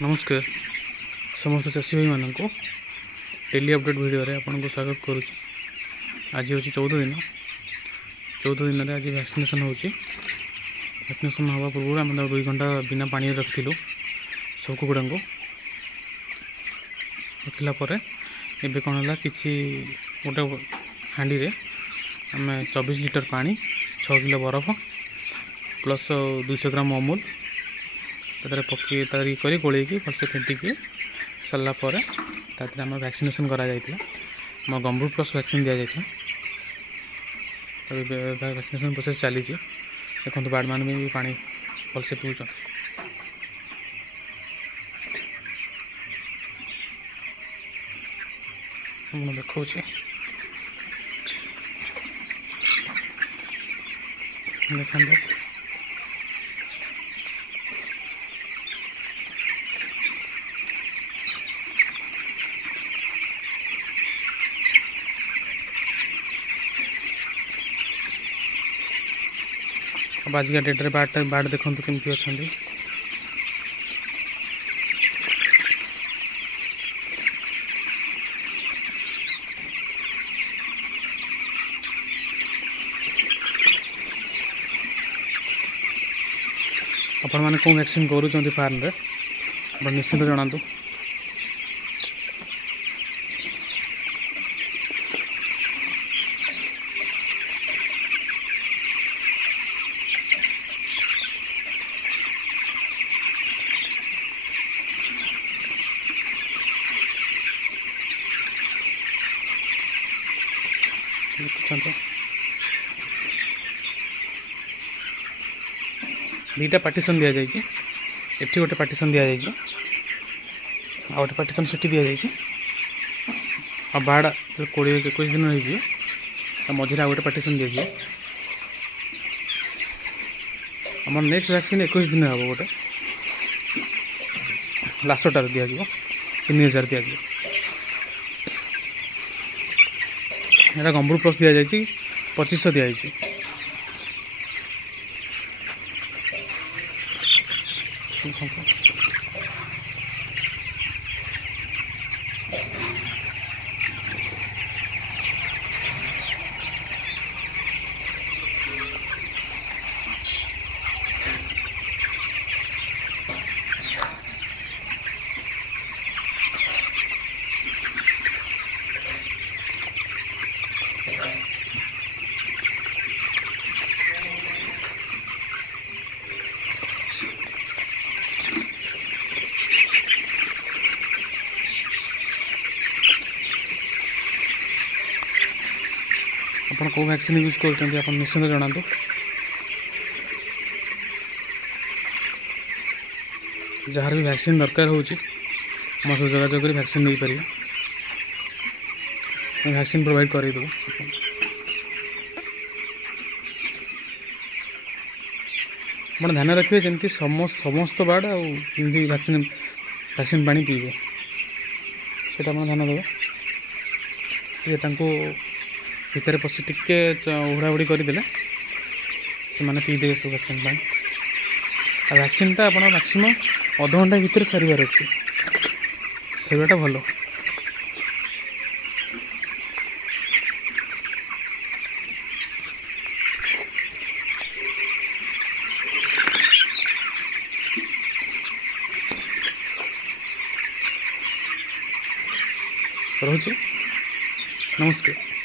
नमस्कार समस्त चाषी भाई मानक डेली अपडेट वीडियो रे आपको स्वागत करुच्ची। आज हूँ 14 दिन। 14 दिन आज वैक्सीनेशन होची। वैक्सीनेशन हवा पूर्व आम 2 घंटा बिना पानी रखी सब कुकुड़ा को रखला एबे कौन है कि गोटे हाँ आम 24 लिटर पानी 6 किलो बरफ प्लस 200 ग्राम अमूल पकई तारी कर गोल भलसे फेटिकी सारापर आम वैक्सीनेशन कराइला गंभीर प्लस वैक्सीन दि जाता। वैक्सीनेशन प्रोसेस चली देखो बार्ड मान भी पानी भलसे पीऊँ। देखा देखा अब आज डेट रे बार्ड देखो केमती अच्छा। आपण मैंने कौन वैक्सीन करूँ फार्म रे निश्चिंत जनातु। दुईटा पार्टीशन दि जाइए। एठी गोटे पार्टीशन दि जाइए आ गोटे पार्टीशन सेठी दि जाइए। आ बाड़ 20-21 दिन हो मझे आ गोटे पार्टीशन दि जाइए। आम नेक्स्ट वैक्सीन 21 दिन हम गोटे लास्टार दि जाव 3000 दि जाव। यहाँ गंभीर प्लस दि जाइए 2500 दि जाइए। ଆପଣ କେଉଁ ଭ୍ୟାକ୍ସିନ୍ ୟୁଜ୍ କରୁଛନ୍ତି ଆପଣ ନିଶ୍ଚିନ୍ତ ଜଣାନ୍ତୁ। ଯାହାର ବି ଭ୍ୟାକ୍ସିନ୍ ଦରକାର ହେଉଛି ଆମ ସହ ଯୋଗାଯୋଗ କରି ଭ୍ୟାକ୍ସିନ୍ ନେଇପାରିବେ। ଭ୍ୟାକ୍ସିନ୍ ପ୍ରୋଭାଇଡ଼ କରାଇଦେବୁ। ଆପଣ ଧ୍ୟାନ ରଖିବେ ଯେମିତି ସମସ୍ତ ବାର୍ଡ଼ ଆଉ ଯେମିତି ଭ୍ୟାକ୍ସିନ୍ ପାଣି ପିଇବେ ସେଇଟା ଆପଣ ଧ୍ୟାନ ଦେବେ। ଟିକେ ତାଙ୍କୁ ଭିତରେ पशि टिके उड़ाउड़ी करदे से पीदे सब वैक्सीन पानी। वैक्सीनटा आप मैक्सीम अध घंटा भितर सारार अच्छे सेवाटा भल। रोचे नमस्कार।